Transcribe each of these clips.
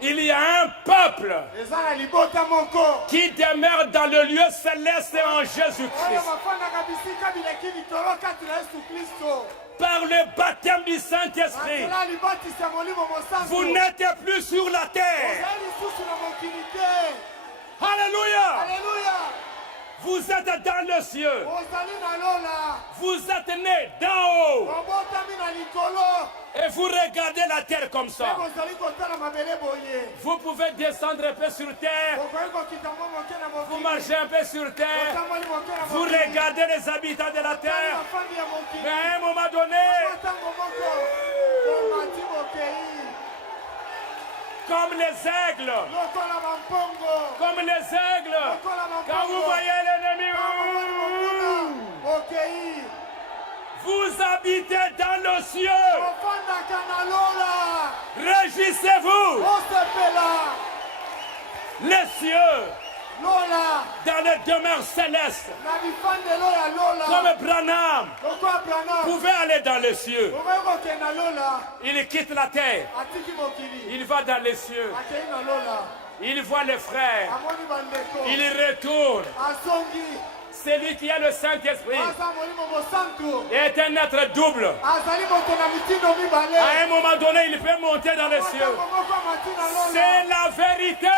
Il y a un peuple qui demeure dans le lieu céleste en Jésus-Christ. Par le baptême du Saint-Esprit, vous n'êtes plus sur la terre. Alléluia. Vous êtes dans le cieux. Vous êtes nés d'en haut. Et vous regardez la terre comme ça. Vous pouvez descendre un peu sur terre. Vous marchez un peu sur terre. Vous regardez les habitants de la terre. Mais à un moment donné, comme les aigles, quand vous voyez l'ennemi, vous habitez dans le cieux. Réjouissez-vous. Les cieux, dans les demeures célestes, comme Branham pouvait aller dans les cieux. Il quitte la terre. Il va dans les cieux. Il voit les frères. Il retourne. Celui qui a le Saint-Esprit est un être double. À un moment donné, il peut monter dans les cieux. C'est la vérité.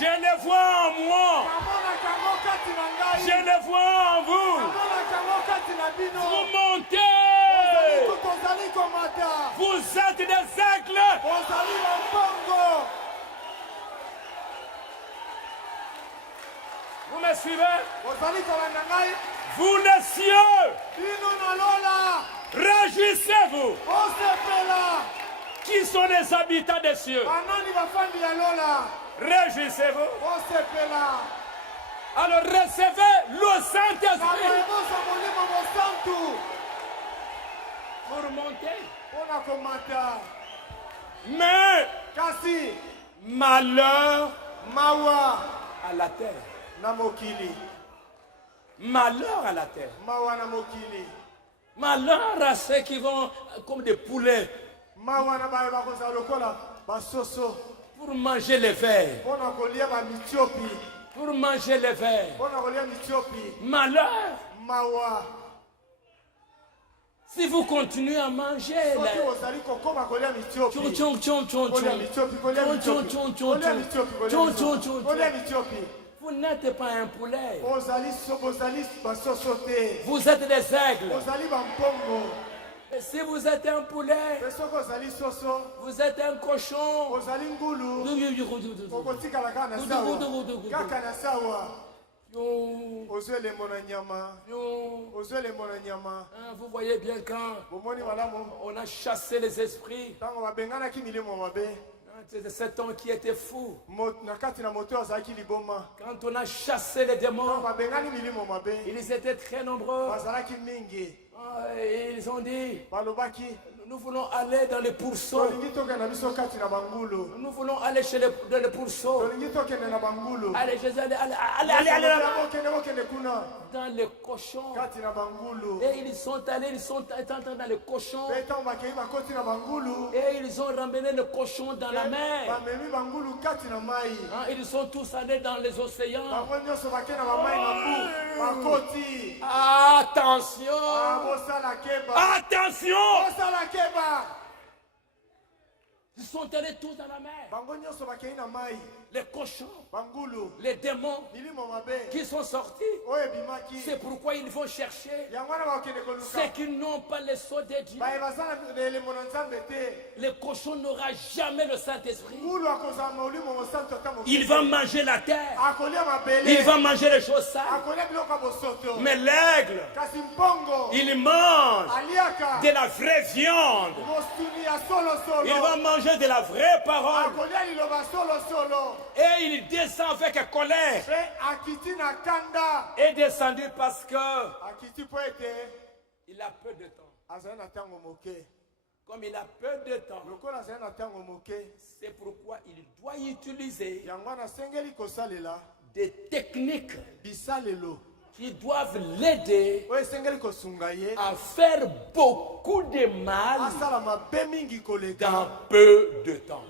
Je le vois en moi. Je le vois en vous. Vous montez. Vous êtes des aigles. Vous me suivez? Vous les cieux, réjouissez-vous. Qui sont les habitants des cieux? Réjouissez-vous. Alors recevez le Saint-Esprit pour monter. Mais malheur à la terre. Malheur à la terre. Malheur à ceux qui vont comme des poulets pour manger les vers. Pour manger les vers. Malheur. Si vous continuez à manger, vous n'êtes pas un poulet. Vous êtes des aigles. Et si vous êtes un poulet, vous êtes un cochon. Vous voyez bien quand on a chassé les esprits. C'est cet homme qui était fou. Quand on a chassé les démons, ils étaient très nombreux. Et ils ont dit, nous voulons aller dans les pourceaux. Nous voulons aller chez les pourceaux. Allez, Jésus, allez dans les cochons. Et ils sont allés dans les cochons. Et ils ont ramené le cochon dans la mer. Ils sont tous allés dans les océans. Attention! Attention! Ils sont allés tous dans la mer. Les cochons, les démons qui sont sortis. C'est pourquoi ils vont chercher ceux qui n'ont pas le sceau de Dieu. Les cochons n'aura jamais le Saint-Esprit. Il va manger la terre. Il va manger les choses sales. Mais l'aigle, il mange de la vraie viande. Il va manger de la vraie parole. Et il descend avec colère. Et descendu parce que il a peu de temps. Comme il a peu de temps, c'est pourquoi il doit utiliser des techniques qui doivent l'aider à faire beaucoup de mal dans peu de temps.